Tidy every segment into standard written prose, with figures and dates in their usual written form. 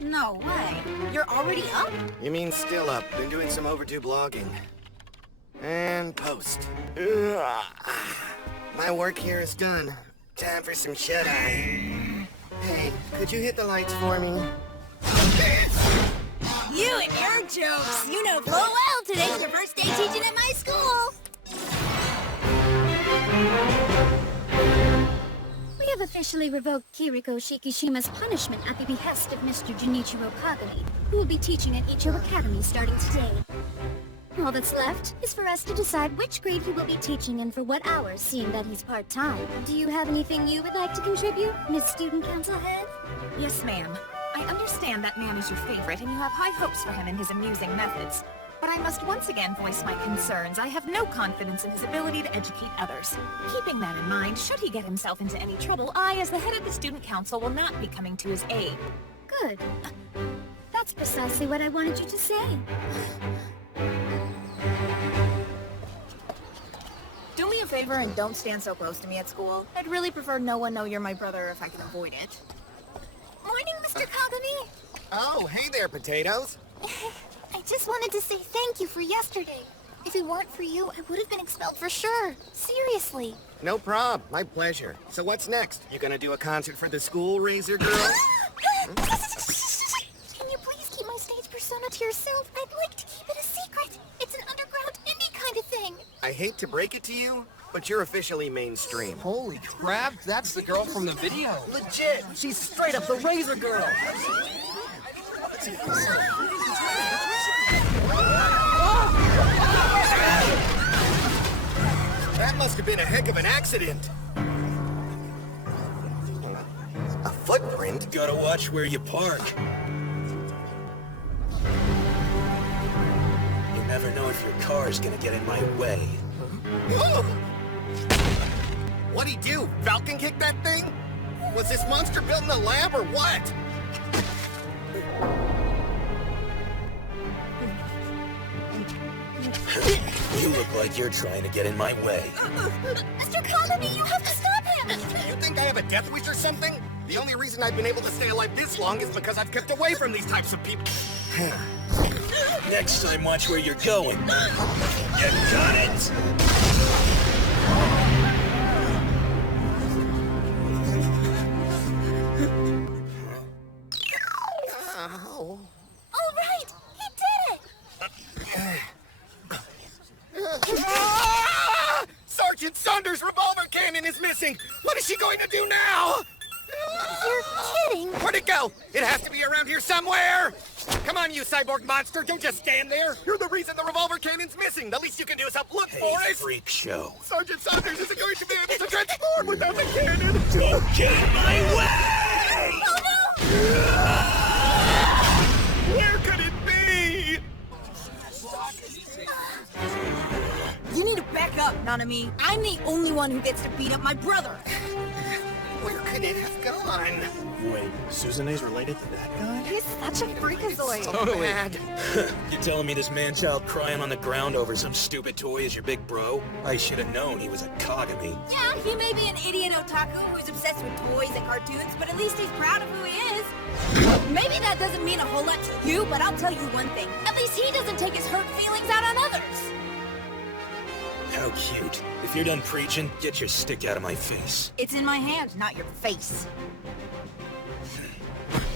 No way. You're already up? You mean still up. Been doing some overdue blogging. And post. My work here is done. Time for some shut-eye. Hey, could you hit the lights for me? You and your jokes! You know full well today's your first day teaching at my school! We have officially revoked Kiriko Shikishima's punishment at the behest of Mr. Junichiro Kagami, who will be teaching at Icho Academy starting today. All that's left is for us to decide which grade he will be teaching and for what hours, seeing that he's part-time. Do you have anything you would like to contribute, Ms. Student Council Head? Yes, ma'am. I understand that man is your favorite and you have high hopes for him and his amusing methods. But I must once again voice my concerns. I have no confidence in his ability to educate others. Keeping that in mind, should he get himself into any trouble, I, as the head of the student council, will not be coming to his aid. Good. That's precisely what I wanted you to say. Do me a favor and don't stand so close to me at school. I'd really prefer no one know you're my brother if I can avoid it. Morning, Mr. Kagami! Oh, hey there, potatoes. I just wanted to say thank you for yesterday. If it weren't for you, I would have been expelled for sure. Seriously. No prob. My pleasure. So what's next? You gonna do a concert for the school, Razor Girl? Can you please keep my stage persona to yourself? I'd like to keep it a secret. It's an underground indie kind of thing. I hate to break it to you, but you're officially mainstream. Holy crap, that's the girl from the video. Legit! She's straight up the Razor Girl! That must have been a heck of an accident. A footprint? Gotta watch where you park. You never know if your car's gonna get in my way. What'd he do? Falcon kick that thing? Was this monster built in a lab or what? You look like you're trying to get in my way. Mr. Kagami, you have to stop him! You think I have a death wish or something? The only reason I've been able to stay alive this long is because I've kept away from these types of people. Next time, watch where you're going. You got it! Oh. All right, he did it! Ah! Sergeant Saunders' revolver cannon is missing! What is she going to do now? You're kidding! Where'd it go? It has to be around here somewhere! Come on, you cyborg monster, don't just stand there! You're the reason the revolver cannon's missing! The least you can do is help look for Hey, it! freak show. Sergeant Saunders isn't going to be able to transform without the cannon! Don't get in my way! Oh no! Where could it be? You need to back up, Nanami. I'm the only one who gets to beat up my brother. Where could it have gone? Wait, Suzune's related to that guy? He's such a freakazoid. Totally. Bad. You telling me this man-child crying on the ground over some stupid toy is your big bro? I should have known he was a Kagami. Yeah, he may be an idiot otaku who's obsessed with toys and cartoons, but at least he's proud of who he is. Maybe that doesn't mean a whole lot to you, but I'll tell you one thing. At least he doesn't take his hurt feelings out on others. How cute. If you're done preaching, get your stick out of my face. It's in my hand, not your face.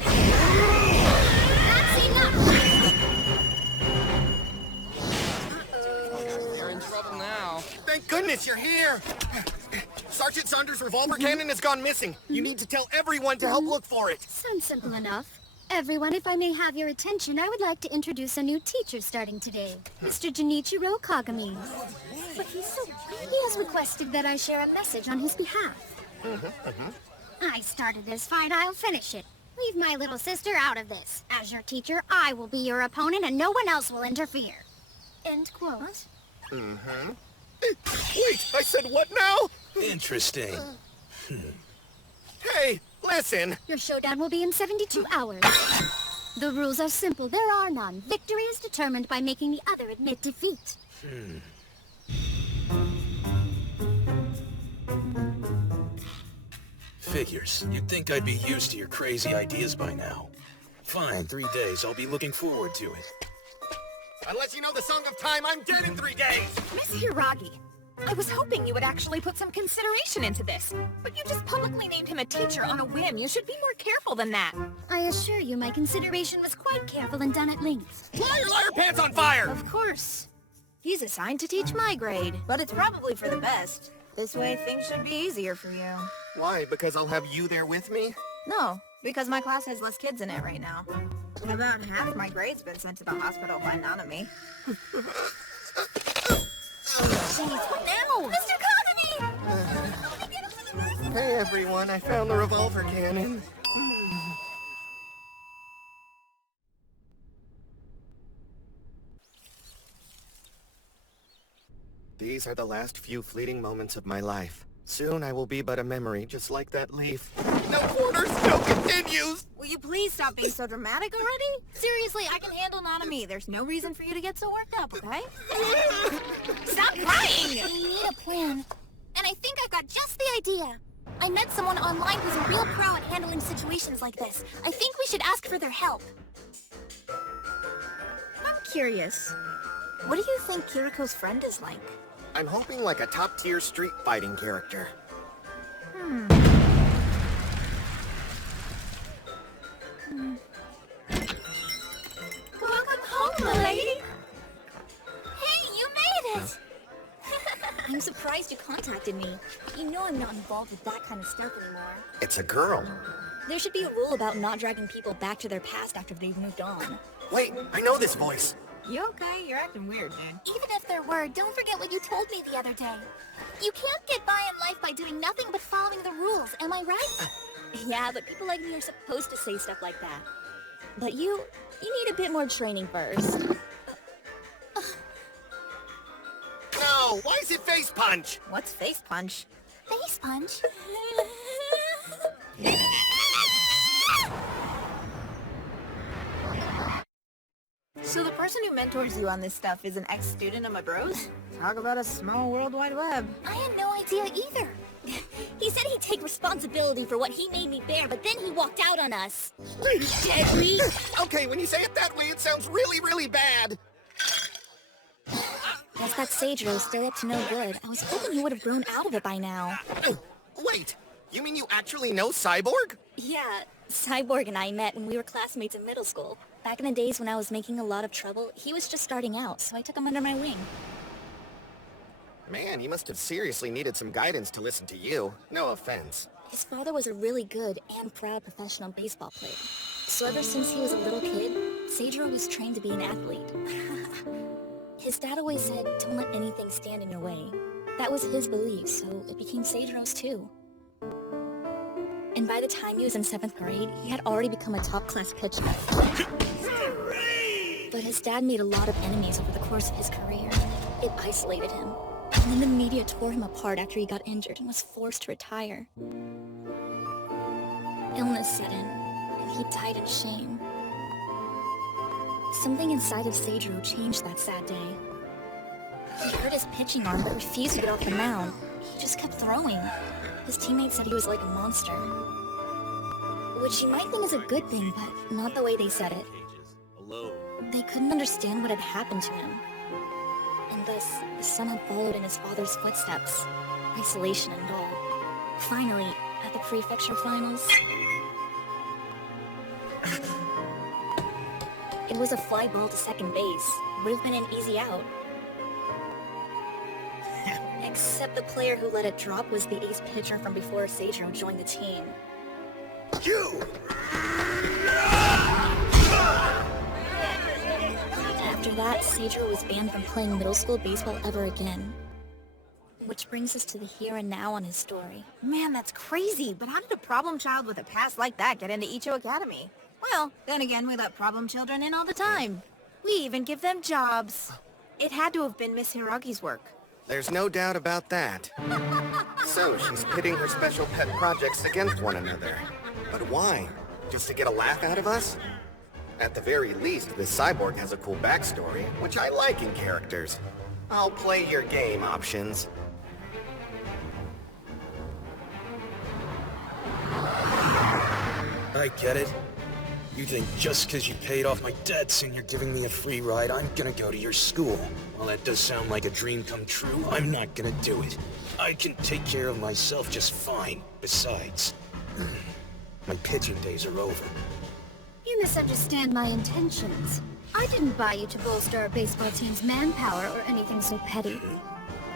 That's enough! You're in trouble now. Thank goodness you're here! Sergeant Saunders' revolver cannon has gone missing. You need to tell everyone to help look for it. Sounds simple enough. Everyone, if I may have your attention, I would like to introduce a new teacher starting today, Mr. Junichiro Kagami. But he has requested that I share a message on his behalf. I started this fight, I'll finish it. Leave my little sister out of this. As your teacher, I will be your opponent and no one else will interfere. End quote. Wait, I said what now? Interesting. Hey, listen. Your showdown will be in 72 hours. The rules are simple. There are none. Victory is determined by making the other admit defeat. Figures. You'd think I'd be used to your crazy ideas by now. Fine, 3 days. I'll be looking forward to it. Unless you know the Song of Time, I'm dead in 3 days! Miss Hiragi, I was hoping you would actually put some consideration into this, but you just publicly named him a teacher on a whim. You should be more careful than that. I assure you my consideration was quite careful and done at length. Liar, liar, pants on fire! Of course. He's assigned to teach my grade, but it's probably for the best. This way, things should be easier for you. Why? Because I'll have you there with me? No, because my class has less kids in it right now. About half my grade's been sent to the hospital by Nanami. Jeez, what now? Mr. Kagami! Hey everyone, I found the revolver cannon. These are the last few fleeting moments of my life. Soon I will be but a memory, just like that leaf. No corners, no continues! Will you please stop being so dramatic already? Seriously, I can handle Nanami. There's no reason for you to get so worked up, okay? Stop crying! We need a plan. And I think I've got just the idea. I met someone online who's a real pro at handling situations like this. I think we should ask for their help. I'm curious. What do you think Kiriko's friend is like? I'm hoping like a top-tier street fighting character. Welcome home, my lady! Hey, you made it! I'm surprised you contacted me. You know I'm not involved with that kind of stuff anymore. It's a girl. There should be a rule about not dragging people back to their past after they've moved on. Wait, I know this voice. You okay? You're acting weird, dude. Even if there were, don't forget what you told me the other day. You can't get by in life by doing nothing but following the rules, am I right? Yeah, but people like me are supposed to say stuff like that. But you need a bit more training first. No, why is it face punch? What's face punch? Face punch? So the person who mentors you on this stuff is an ex-student of my bros? Talk about a small world wide web. I had no idea either. He said he'd take responsibility for what he made me bear, but then he walked out on us. You deadbeat! Okay, when you say it that way, it sounds really, really bad. Guess that Seijiro's still up to no good. I was hoping he would have grown out of it by now. Wait, you mean you actually know Cyborg? Yeah, Cyborg and I met when we were classmates in middle school. Back in the days when I was making a lot of trouble, he was just starting out, so I took him under my wing. Man, you must have seriously needed some guidance to listen to you. No offense. His father was a really good and proud professional baseball player. So ever since he was a little kid, Seijiro was trained to be an athlete. His dad always said, don't let anything stand in your way. That was his belief, so it became Seijiro's too. And by the time he was in 7th grade, he had already become a top-class pitcher. But his dad made a lot of enemies over the course of his career. It isolated him. And then the media tore him apart after he got injured and was forced to retire. Illness set in, and he died in shame. Something inside of Seijiro changed that sad day. He hurt his pitching arm but refused to get off the mound. He just kept throwing. His teammates said he was like a monster. Which you might think is a good thing, but not the way they said it. They couldn't understand what had happened to him. And thus, the son had followed in his father's footsteps. Isolation and all. Finally, at the prefecture finals... It was a fly ball to second base. Would have been an easy out. Except the player who let it drop was the ace pitcher from before Seijiro joined the team. You! After that, Seijiro was banned from playing middle school baseball ever again. Which brings us to the here and now on his story. Man, that's crazy, but how did a problem child with a past like that get into Icho Academy? Well, then again, we let problem children in all the time. We even give them jobs. It had to have been Miss Hiragi's work. There's no doubt about that. So, she's pitting her special pet projects against one another. But why? Just to get a laugh out of us? At the very least, this cyborg has a cool backstory, which I like in characters. I'll play your game, Options. I get it. You think just 'cause you paid off my debts and you're giving me a free ride, I'm gonna go to your school? While that does sound like a dream come true, I'm not gonna do it. I can take care of myself just fine. Besides, my pitching days are over. You misunderstand my intentions. I didn't buy you to bolster our baseball team's manpower or anything so petty.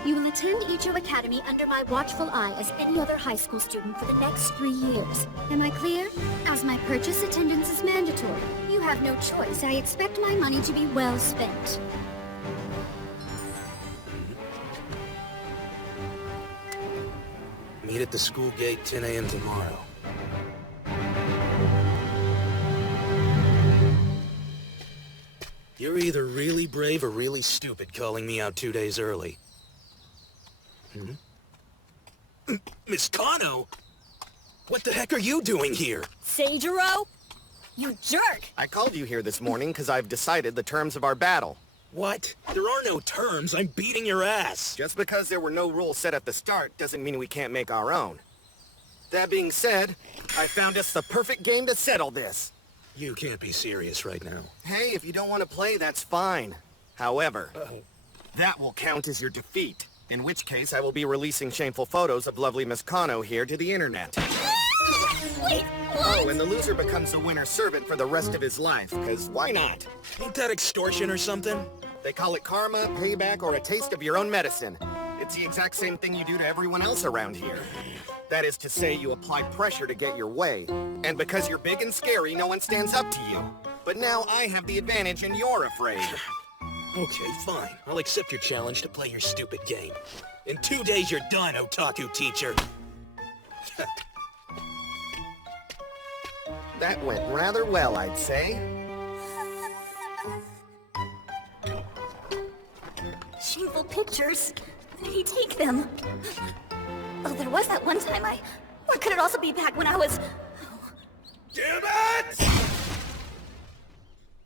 You will attend Icho Academy under my watchful eye as any other high school student for the next 3 years. Am I clear? As my purchase attendance is mandatory, you have no choice. I expect my money to be well spent. Meet at the school gate 10 a.m. tomorrow. You're either really brave or really stupid calling me out 2 days early. Miss Kano? What the heck are you doing here? Seijiro? You jerk! I called you here this morning because I've decided the terms of our battle. What? There are no terms. I'm beating your ass. Just because there were no rules set at the start doesn't mean we can't make our own. That being said, I found us the perfect game to settle this. You can't be serious right now. Hey, if you don't want to play, that's fine. However, that will count as your defeat. In which case, I will be releasing shameful photos of lovely Miss Kano here to the internet. Wait, what? Oh, and the loser becomes the winner's servant for the rest of his life, because why not? Ain't that extortion or something? They call it karma, payback, or a taste of your own medicine. It's the exact same thing you do to everyone else around here. That is to say, you apply pressure to get your way. And because you're big and scary, no one stands up to you. But now I have the advantage and you're afraid. Okay, fine. I'll accept your challenge to play your stupid game. In 2 days, you're done, otaku teacher. That went rather well, I'd say. Shameful pictures. Where did he take them? Oh, there was that one time Or could it also be back when I was... Damn it!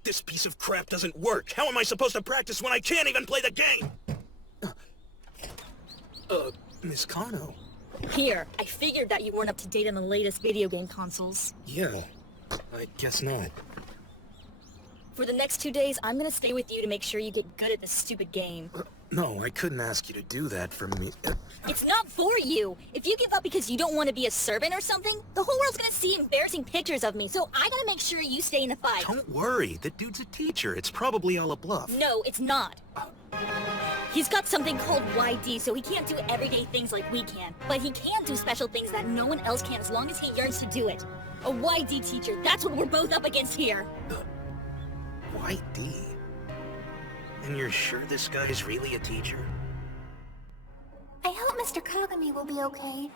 This piece of crap doesn't work. How am I supposed to practice when I can't even play the game? Miss Kano? Here, I figured that you weren't up to date on the latest video game consoles. Yeah, I guess not. For the next 2 days, I'm gonna stay with you to make sure you get good at this stupid game. No, I couldn't ask you to do that for me. It's not for you! If you give up because you don't want to be a servant or something, the whole world's gonna see embarrassing pictures of me, so I gotta make sure you stay in the fight. Don't worry, the dude's a teacher. It's probably all a bluff. No, it's not. He's got something called YD, so he can't do everyday things like we can. But he can do special things that no one else can as long as he yearns to do it. A YD teacher, that's what we're both up against here. YD? And you're sure this guy's really a teacher? I hope Mr. Kagami will be okay.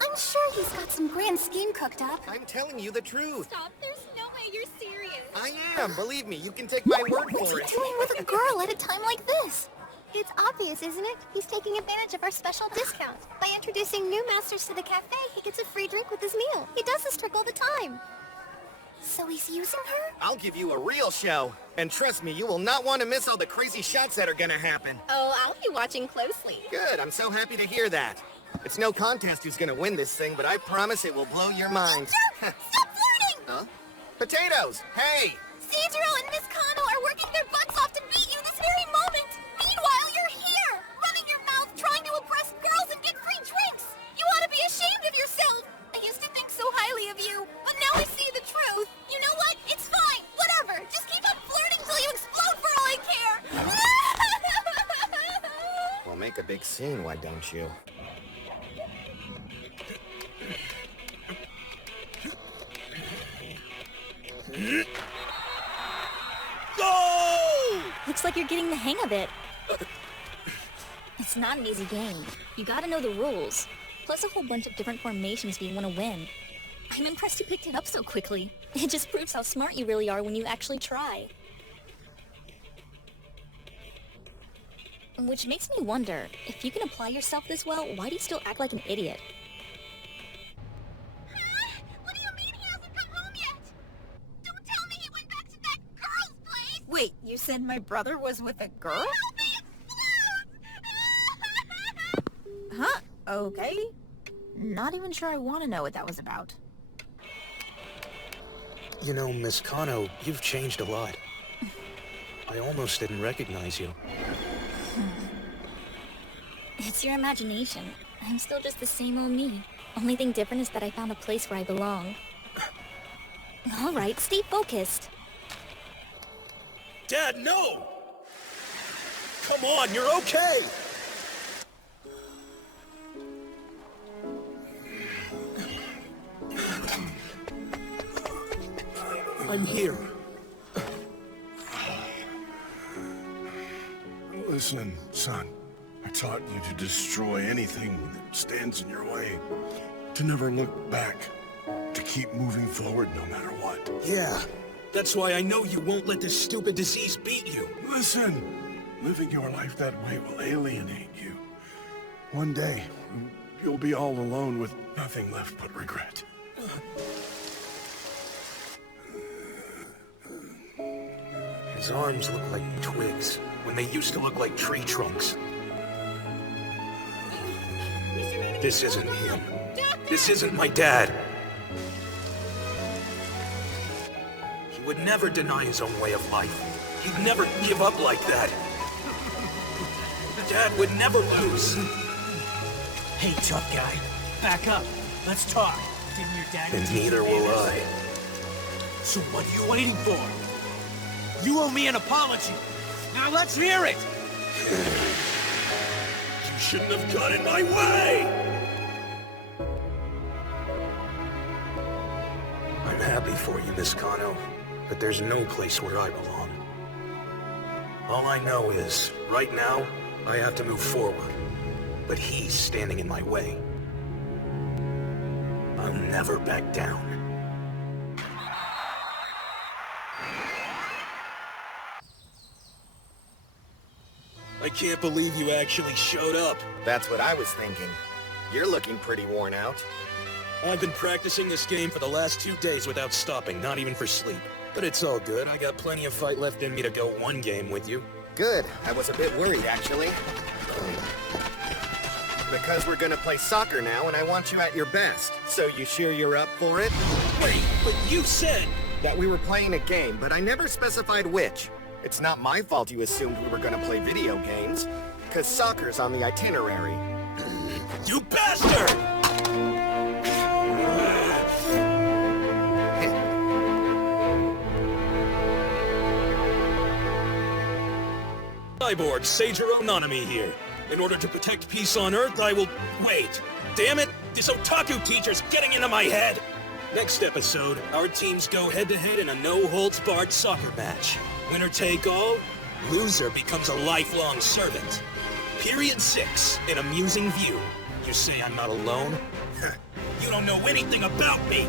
I'm sure he's got some grand scheme cooked up. I'm telling you the truth. Stop, there's no way you're serious. I am, believe me, you can take my word What's for he it. doing with a girl at a time like this? It's obvious, isn't it? He's taking advantage of our special discount. By introducing new masters to the cafe, he gets a free drink with his meal. He does this trick all the time. So he's using her? I'll give you a real show. And trust me, you will not want to miss all the crazy shots that are gonna happen. Oh, I'll be watching closely. Good, I'm so happy to hear that. It's no contest who's gonna win this thing, but I promise it will blow your mind. Jerk! Stop flirting! Huh? Potatoes! Hey! Seijiro and Miss Kano are working their butts off to beat you this very moment! Meanwhile, you're here! Running your mouth, trying to impress girls and get free drinks! You ought to be ashamed of yourself! I used to think so highly of you, but now I see the truth. You know what? It's fine. Whatever. Just keep on flirting till you explode for all I care. Well, make a big scene, why don't you? Go! Looks like you're getting the hang of it. It's not an easy game. You gotta know the rules. Plus a whole bunch of different formations if you want to win. I'm impressed you picked it up so quickly. It just proves how smart you really are when you actually try. Which makes me wonder, if you can apply yourself this well, why do you still act like an idiot? What do you mean he hasn't come home yet? Don't tell me he went back to that girl's place! Wait, you said my brother was with a girl? Help me! Explode! Huh? Okay. Not even sure I want to know what that was about. You know, Miss Kano, you've changed a lot. I almost didn't recognize you. It's your imagination. I'm still just the same old me. Only thing different is that I found a place where I belong. Alright, stay focused. Dad, no! Come on, you're okay! I'm here. Listen, son. I taught you to destroy anything that stands in your way. To never look back. To keep moving forward no matter what. Yeah, that's why I know you won't let this stupid disease beat you. Listen, living your life that way will alienate you. One day, you'll be all alone with nothing left but regret. His arms look like twigs, when they used to look like tree trunks. This isn't him. This isn't my dad. He would never deny his own way of life. He'd never give up like that. Dad would never lose. Hey, tough guy. Back up. Let's talk. Didn't your dad... And neither will I. So what are you waiting for? You owe me an apology. Now let's hear it! You shouldn't have got in my way! I'm happy for you, Miss Kano, but there's no place where I belong. All I know is, right now, I have to move forward, but he's standing in my way. I'll never back down. I can't believe you actually showed up. That's what I was thinking. You're looking pretty worn out. I've been practicing this game for the last 2 days without stopping, not even for sleep. But it's all good. I got plenty of fight left in me to go one game with you. Good. I was a bit worried, actually. Because we're gonna play soccer now, and I want you at your best. So you sure you're up for it? Wait, but you said... That we were playing a game, but I never specified which. It's not my fault you assumed we were gonna play video games. Cause soccer's on the itinerary. You bastard! Cyborg Seijiro Nanami here. In order to protect peace on Earth, I will... Wait! Damn it! This otaku teacher's getting into my head! Next episode, our teams go head-to-head in a no-holds-barred soccer match. Winner take all, loser becomes a lifelong servant. Period 6, an amusing view. You say I'm not alone? You don't know anything about me!